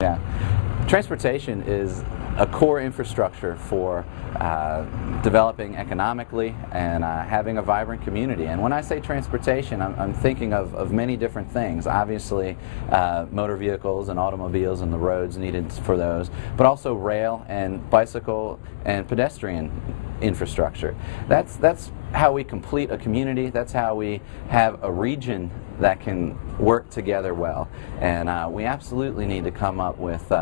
Yeah, transportation is a core infrastructure for developing economically and having a vibrant community. And when I say transportation, I'm thinking of many different things. Obviously, motor vehicles and automobiles and the roads needed for those, but also rail and bicycle and pedestrian infrastructure. That's how we complete a community. That's how we have a region that can work together well. And we absolutely need to come up with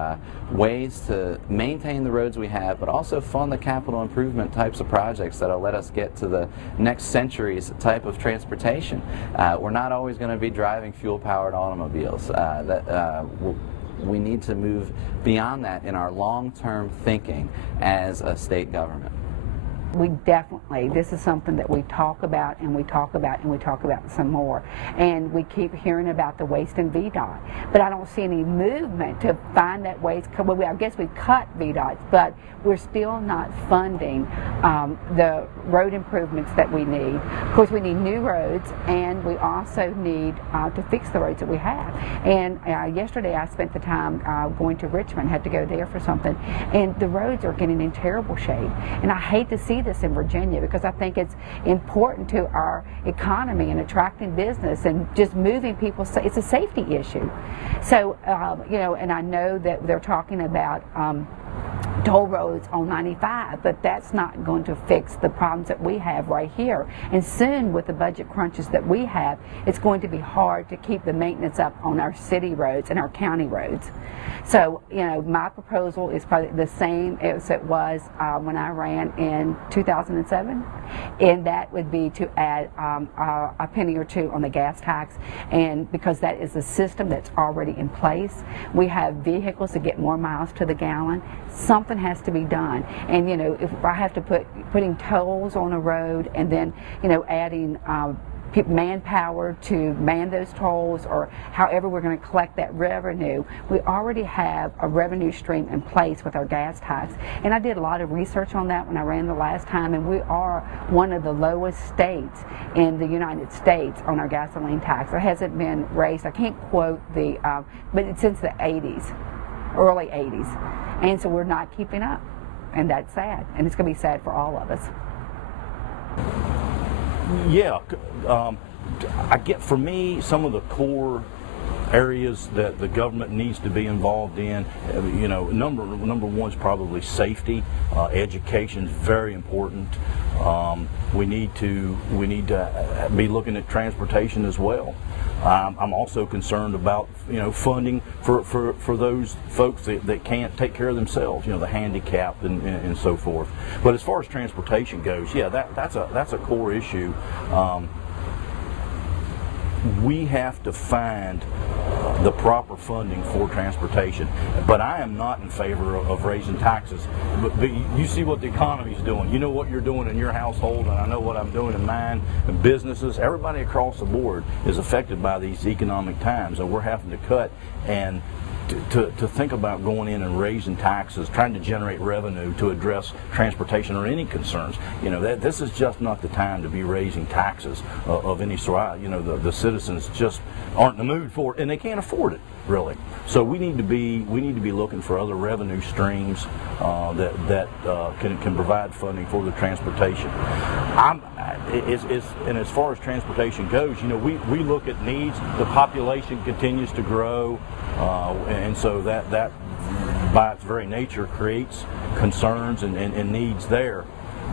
ways to maintain the roads we have, but also fund the capital improvement types of projects that'll let us get to the next century's type of transportation. We're not always going to be driving fuel-powered automobiles. We need to move beyond that in our long-term thinking as a state government. We definitely, this is something that we talk about and we talk about and we talk about some more. And we keep hearing about the waste in VDOT, but I don't see any movement to find that waste. Well, I guess we've cut VDOT, but we're still not funding the road improvements that we need. Of course, we need new roads, and we also need to fix the roads that we have. And yesterday I spent the time going to Richmond, had to go there for something, and the roads are getting in terrible shape. And I hate to see this in Virginia, because I think it's important to our economy and attracting business and just moving people. It's a safety issue. So, you know, and I know that they're talking about toll roads on 95, but that's not going to fix the problems that we have right here. And soon, with the budget crunches that we have, it's going to be hard to keep the maintenance up on our city roads and our county roads. So, you know, my proposal is probably the same as it was when I ran in 2007, and that would be to add a penny or two on the gas tax, and because that is a system that's already in place. We have vehicles that get more miles to the gallon. Something has to be done. And, you know, if I have to putting tolls on a road and then, you know, adding manpower to man those tolls, or however we're going to collect that revenue, we already have a revenue stream in place with our gas tax. And I did a lot of research on that when I ran the last time, and we are one of the lowest states in the United States on our gasoline tax. It hasn't been raised, I can't quote the, but it's since the 80s, early 80s. And so we're not keeping up, and that's sad, and it's going to be sad for all of us. Yeah, I get, for me, some of the core areas that the government needs to be involved in. You know, number one is probably safety. Education is very important. We need to be looking at transportation as well. I'm also concerned about, you know, funding for those folks that can't take care of themselves, you know, the handicapped and so forth. But as far as transportation goes, yeah, that's a core issue. We have to find the proper funding for transportation. But I am not in favor of raising taxes. But you see what the economy's doing. You know what you're doing in your household, and I know what I'm doing in mine, and businesses. Everybody across the board is affected by these economic times, and we're having to cut. And to think about going in and raising taxes, trying to generate revenue to address transportation or any concerns, you know, this is just not the time to be raising taxes of any sort. You know, the citizens just aren't in the mood for it, and they can't afford it, really. So we need to be looking for other revenue streams that can provide funding for the transportation. And as far as transportation goes, you know, we look at needs. The population continues to grow, and so that by its very nature creates concerns and needs there.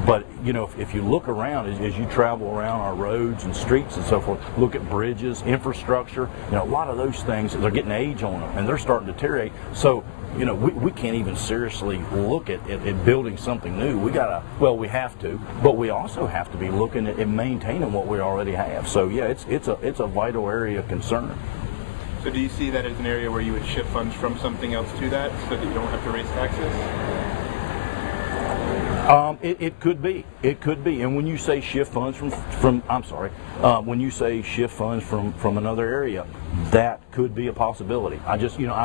But, you know, if you look around, as you travel around our roads and streets and so forth, look at bridges, infrastructure, you know, a lot of those things, they're getting age on them, and they're starting to deteriorate. So, you know, we can't even seriously look at building something new. We have to, but we also have to be looking at maintaining what we already have. So, yeah, it's a vital area of concern. So do you see that as an area where you would shift funds from something else to that so that you don't have to raise taxes? It could be. It could be. And when you say shift funds when you say shift funds from another area, that could be a possibility. I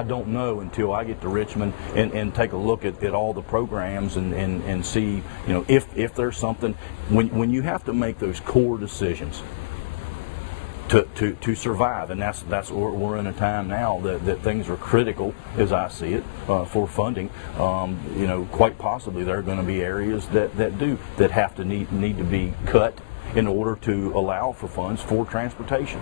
don't know until I get to Richmond and take a look at all the programs and see, you know, if there's something. When you have to make those core decisions, to survive, and that's we're in a time now that things are critical, as I see it, for funding. You know, quite possibly there are going to be areas that have to need to be cut in order to allow for funds for transportation.